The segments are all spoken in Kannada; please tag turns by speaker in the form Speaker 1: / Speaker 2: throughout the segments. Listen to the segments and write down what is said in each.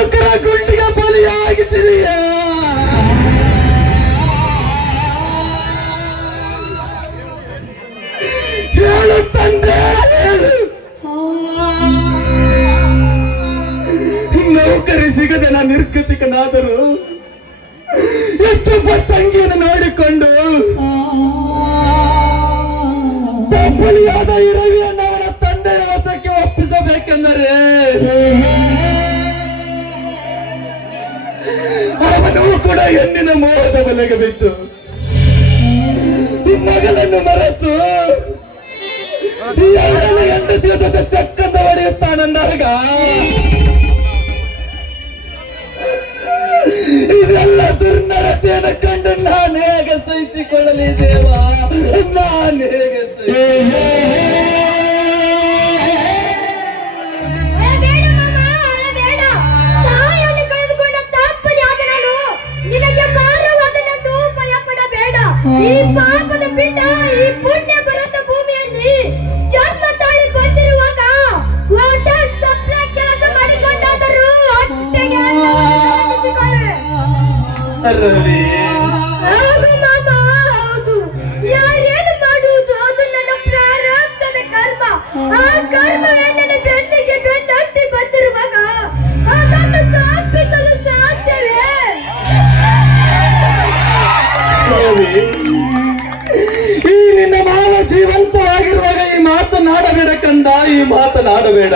Speaker 1: ಕಾಮಕರ ಗುಂಡಿಗೆ ಬಲಿಯಾಗಿಸಿದೆಯಾ ಹೇಳು. ತಂದೆ ನೌಕರಿ ಸಿಗದೆ ನಾನು ನಿರ್ಗತಿಕನಾದರೂ ಎಷ್ಟು ತಂಗಿಯನ್ನು ನೋಡಿಕೊಂಡು ಬಲಿಯಾದ ಇರವಿಯನ್ನು ಅವನ ತಂದೆಯ ವಶಕ್ಕೆ ಒಪ್ಪಿಸಬೇಕೆಂದರೆ ಕೂಡ ಹೆಣ್ಣಿನ ಮೋಹದ ಬಲೆಗೆ ಬಿತ್ತು ಮಗಳನ್ನು ಮರೆತು ಹೆಂಡತಿಯ ಜೊತೆ ಚಕ್ಕಂದ ಹೊಡೆಯುತ್ತಾನಂದಾಗ ಇದೆಲ್ಲ ದುರ್ನರತೆಯನ್ನು ಕಂಡು ನಾನು ಹೇಗೆ ಸಹಿಸಿಕೊಳ್ಳಲಿ ದೇವ? ನಾನು ಹೇಗೆ
Speaker 2: ಈ ಪಾಪದ ಪಿಂಡ, ಈ ಪುಣ್ಯ ಬರದ ಭೂಮಿಯಲ್ಲಿ ಜನ್ಮ ತಾಳಿ ಬಂದಿರುವಾಗ ಓಟ ಸಪ್ಲೈ ಕೆಲಸ ಮಾಡಿಕೊಂಡಾದರೂ ಹೊಟ್ಟೆಗೆ
Speaker 1: ರವಿ ಮಾತನಾಡಬೇಡ.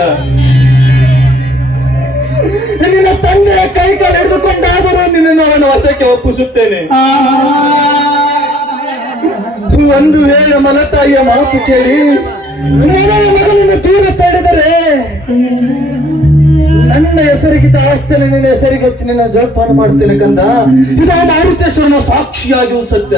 Speaker 1: ನಿನ್ನ ತಂದೆಯ ಕೈ ಕಾಲು ಹಿಡಿದುಕೊಂಡಾದರೂ ನಿನ್ನನ್ನು ಅವನ ವಶಕ್ಕೆ ಒಪ್ಪಿಸುತ್ತೇನೆ. ಒಂದು ವೇಳೆ ಮಲತಾಯಿಯ ಮಾತು ಕೇಳಿ ನನ್ನ ಮಗನನ್ನು ದೂರ ತಡೆದರೆ ನನ್ನ ಹೆಸರಿಗಿಂತ ಆಸ್ತೇನೆ ನಿನ್ನ ಹೆಸರಿಗೆ ಹಚ್ಚಿ ನಿನ್ನ ಜೋಪಾನ ಮಾಡ್ತೇನೆ ಕಂದ. ಇದು ಮಾರುತೇಶ್ವರನ ಸಾಕ್ಷಿಯಾಗಿಯೂ ಸತ್ಯ.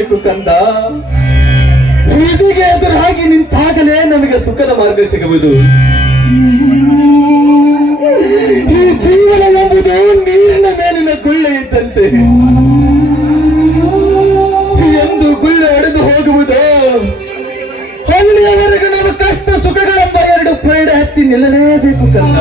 Speaker 1: ಅನುಭವಿಸಲೇಬೇಕು ಕಂದ. ಹೀಗೆ ಎದುರಾಗಿ ನಿಂತಾಗಲೇ ನಮಗೆ ಸುಖದ ಮಾರ್ಗ ಸಿಗುವುದು ಈ ಜೀವನ ಎಂಬುದು ನೀರಿನ ಮೇಲಿನ ಗುಳ್ಳೆ ಇದ್ದಂತೆ. ಎಂದು ಗುಳ್ಳೆ ಒಡೆದು ಹೋಗುವುದು. ಅಲ್ಲಿಯವರೆಗೂ ನಾವು ಕಷ್ಟ ಸುಖಗಳೆಂಬ ಎರಡು ಪ್ರೇಡ ಹತ್ತಿ ನಿಲ್ಲಲೇಬೇಕು ಕಂದ.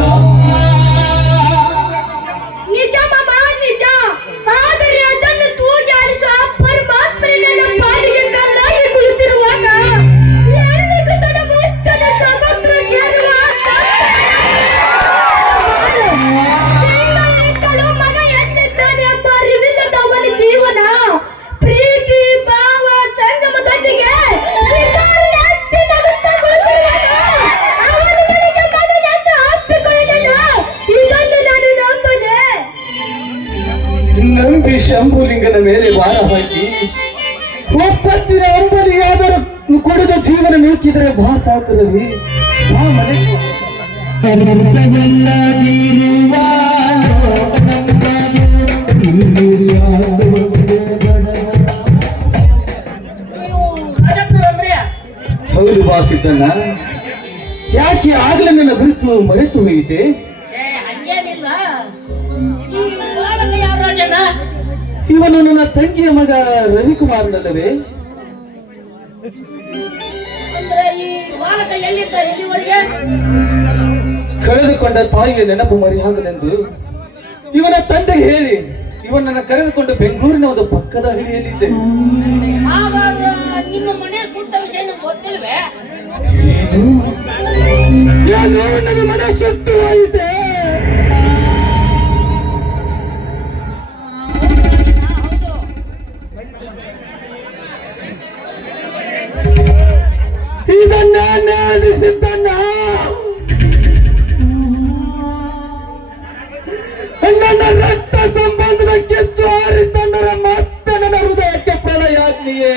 Speaker 1: ನಂಬಿ ಶಂಭುಲಿಂಗನ ಮೇಲೆ ಭಾರ ಹಾಕಿ ಒಪ್ಪತ್ತಿನ ಅಂಬಲಿಯಾದರೂ ಕೊಡದ ಜೀವನ ನೂಕಿದರೆ ಬಾ ಸಾಕರವಿ ಬಾ. ಹೌದು ಯಾಕೆ ಆಗ್ಲೇ ನನ್ನ ಗುರುತು ಮರೆತು ಹೋಗಿದೆ ಇವನು ನನ್ನ ತಂಗಿಯ ಮಗ ರವಿಕುಮಾರನಲ್ಲವೇ? ಕಳೆದುಕೊಂಡ ತಾಯಿಯ ನೆನಪು ಮರಿಯಾಗಲೆಂದು ಇವನ ತಂದೆಗೆ ಹೇಳಿ ಇವನನ್ನ ಕರೆದುಕೊಂಡು ಬೆಂಗಳೂರಿನ ಒಂದು ಪಕ್ಕದ ಹಳ್ಳಿಯಲ್ಲಿದ್ದೆ
Speaker 3: ಮನ ಸುಟ್ಟು
Speaker 1: ಹೋಯಿತೆ ಇದನ್ನ ನೇಮಿಸಿದ್ದನ್ನ ನನ್ನ ರಕ್ತ ಸಂಬಂಧದ ಕೆಚ್ಚು ಹಾರಿದ್ದಣ್ಣರ ಮತ್ತೆ ನನ್ನ ಹೃದಯಕ್ಕೆ ಪ್ರಳಯಾಗ್ನಿಯೇ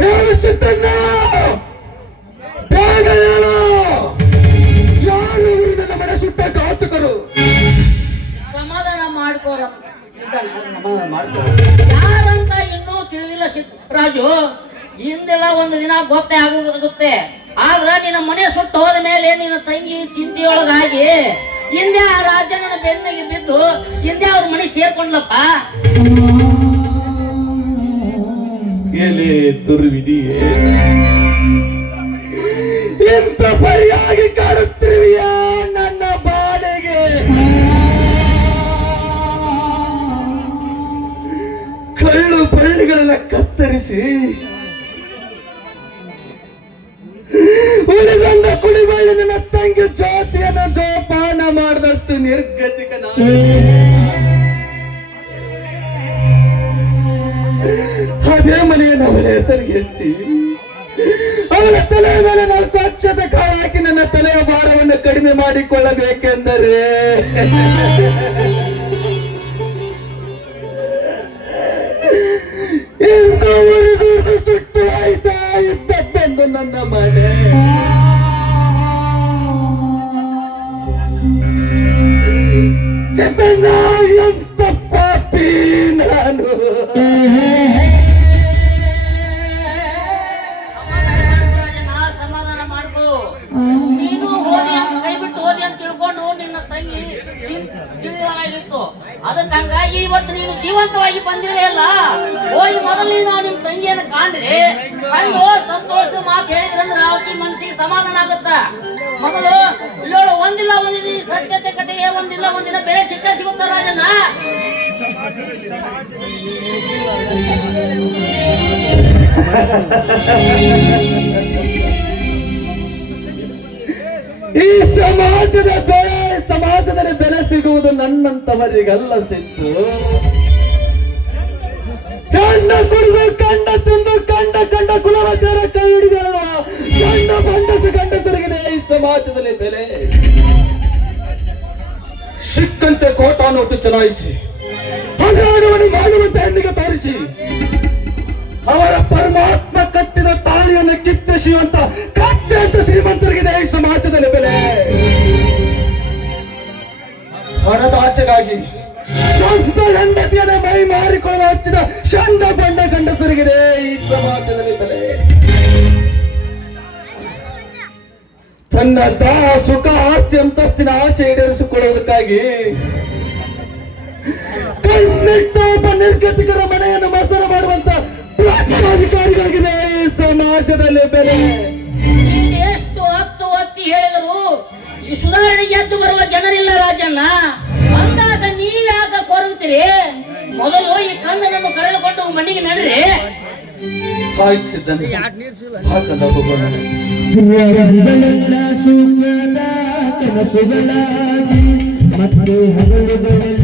Speaker 3: ಹೇಳಿಸಿದ್ದನ್ನ
Speaker 1: ಬೇಗ
Speaker 3: ಯಾರು ನನ್ನ ಮನೆ ಸುತ್ತ ಕಾತುಕರು ಸಮಾಧಾನ ಮಾಡ್ಕೋರ ಮಾಡ್ಕೋ ತಿಳಿದಿಲ್ಲ ರಾಜು. ಹಿಂದೆಲ್ಲ ಒಂದು ದಿನ ಗೊತ್ತೇ ಆಗುತ್ತೆ. ಆದ್ರ ನಿನ್ನ ಮನೆ ಸುಟ್ಟು ಹೋದ ಮೇಲೆ ನಿನ್ನ ತಂಗಿ ಚಿಂತೆಯೊಳಗಾಗಿ ಹಿಂದೆ ಆ ರಾಜನ ಬೆನ್ನಿಗೆ ಬಿದ್ದು ಹಿಂದೆ ಅವ್ರ ಮನೆ ಸೇರ್ಕೊಂಡ್ಲಪ್ಪ.
Speaker 1: ಎಂತ ಪರಿಯಾಗಿ ಕಾಡುತ್ತಿರುವಿಯ? ಬಳ್ಳಿಗಳನ್ನ ಕತ್ತರಿಸಿ. ಉಳಿದಂದ ನನ್ನ ತಂಗಿ ಜಾತಿಯನ್ನ ಜೋಪಾನ ಮಾಡಿದಷ್ಟು ನಿರ್ಗತಿಕ ಅದೇ ಮನೆಯನ್ನು ಅವಳ ಹೆಸರಿಗೆ ಹೆಚ್ಚಿ ಅವನ ತಲೆಯ ಮೇಲೆ ನಾಲ್ಕು ಅಕ್ಷತೆ ಕಾಳು ಹಾಕಿ ನನ್ನ ತಲೆಯ ಭಾರವನ್ನು ಕಡಿಮೆ ಮಾಡಿಕೊಳ್ಳಬೇಕೆಂದರೆ. ನನ್ನ ಮನೆ. ಸಿದ್ದಣ್ಣ ಎಂತ ಪಾಪಿ ನಾನು.
Speaker 3: ಸಮಾಧಾನ ಮಾಡ್ಕೋ ನೀನು ಕೈ ಬಿಟ್ಟು ಅಂತ ತಿಳ್ಕೊಂಡು ನಿನ್ನ ತಂಗಿ ತಿಳಿದಾಗಿತ್ತು ಅದಕ್ಕೆ ಹಂಗಾಗಿ ಇವತ್ತು ನೀನು ಜೀವಂತವಾಗಿ ಬಂದಿರಲ್ಲ ಹೋಗಿ ಮೊದಲು ನೀನು ನಿಮ್ ತಂಗಿಯನ್ನು ಕಾಣ್ರಿ. ಕಂಡು ಸಂತೋಷದ ಮಾತು ಹೇಳಿದ್ರಂದ್ರೆ ಆಕಿ ಮನಸ್ಸಿಗೆ ಸಮಾಧಾನ ಆಗತ್ತ? ಮೊದಲು ಇಲ್ಲೋಳು ಒಂದಿಲ್ಲ ಒಂದಿನ ಈ ಸತ್ಯತೆ ಕಥೆಗೆ ಒಂದಿಲ್ಲ ಒಂದಿನ ಬೆಲೆ ಸಿಕ್ಕ ಸಿಗುತ್ತ ರಾಜಣ್ಣ
Speaker 1: ಈ ಸಮಾಜದ ಬೆಲೆ ಸಮಾಜದಲ್ಲಿ ಬೆಲೆ ಸಿಗುವುದು ನನ್ನಂತವರಿಗಲ್ಲ ಸಿದ್ದು ಕಂಡ ಕುಡಿದು ಕಂಡ ತಿಂದು ಕಂಡ ಕಂಡ ಕುಲವದ್ದರ ಕೈ ಹಿಡಿದವ ಕಂಡ ಬಂಡಸು ಗಂಡಸರಿಗಿದೆ ಈ ಸಮಾಜದಲ್ಲಿ ಬೆಲೆ. ಸಿಕ್ಕಂತೆ ಕೋಟಾ ನೋಟು ಚಲಾಯಿಸಿ. ಹಗರಣವನ್ನು ಮಾಡುವಂತೆ ಎಂದಿಗೆ ತೋರಿಸಿ. ಅವರ ಪರಮಾತ್ಮ ಕಟ್ಟಿದ ತಾಳಿಯನ್ನು ಕಿತ್ತೆಸೆಯುವಂತ ಕತ್ತೆ ಅಂತ ಶ್ರೀಮಂತರಿಗಿದೆ ಈ ಸಮಾಜದಲ್ಲಿ ಬೆಲೆ. ಹಣದ ಆಸೆಗಾಗಿ ಸ್ವಂತ ಹೆಂಡತಿಯನ್ನು ಮೈ ಮಾರಿಕೊಳ್ಳಲು ಹಚ್ಚಿದ ಶಂದ ಬಂಡ ಗಂಡಸರಿಗಿದೆ ಈ ಸಮಾಜದಲ್ಲಿ ಬೆಲೆ. ತನ್ನ ದಾಹ, ಸುಖ, ಆಸ್ತಿ, ಅಂತಸ್ತಿನ ಆಸೆ ಈಡೇರಿಸಿಕೊಳ್ಳುವುದಕ್ಕಾಗಿ ಕಣ್ಣಿಟ್ಟ ಒಬ್ಬ ನಿರ್ಗತಿಕರ ಮನೆಯನ್ನು ಮಸರ ಮಾಡುವಂತ ಪ್ರಾಚೀನ ಈ ಸಮಾಜದಲ್ಲಿ ಬೆಲೆ.
Speaker 3: ಎಷ್ಟು ಹತ್ತು ಒತ್ತಿ ಹೇಳಿದ್ರು? ಈ ಸುಧಾರಣೆಗೆ ಎದ್ದು ಬರುವ ಜನರಿಲ್ಲ ರಾಜಣ್ಣ. ಅಂದಾಗ ನೀವ್ಯಾಕ ಕೊರಂತೀರಿ ಮೊದಲು ಈ ಕಣ್ಣನನ್ನು ಕರೆದುಕೊಂಡು ಮಣ್ಣಿಗೆ ನಡ್ರಿ.
Speaker 4: ಸುಖದ ಕನಸುಗಳಾಗಿ ಮತ್ತೆ ಹಗಲುಗಳೆಲ್ಲ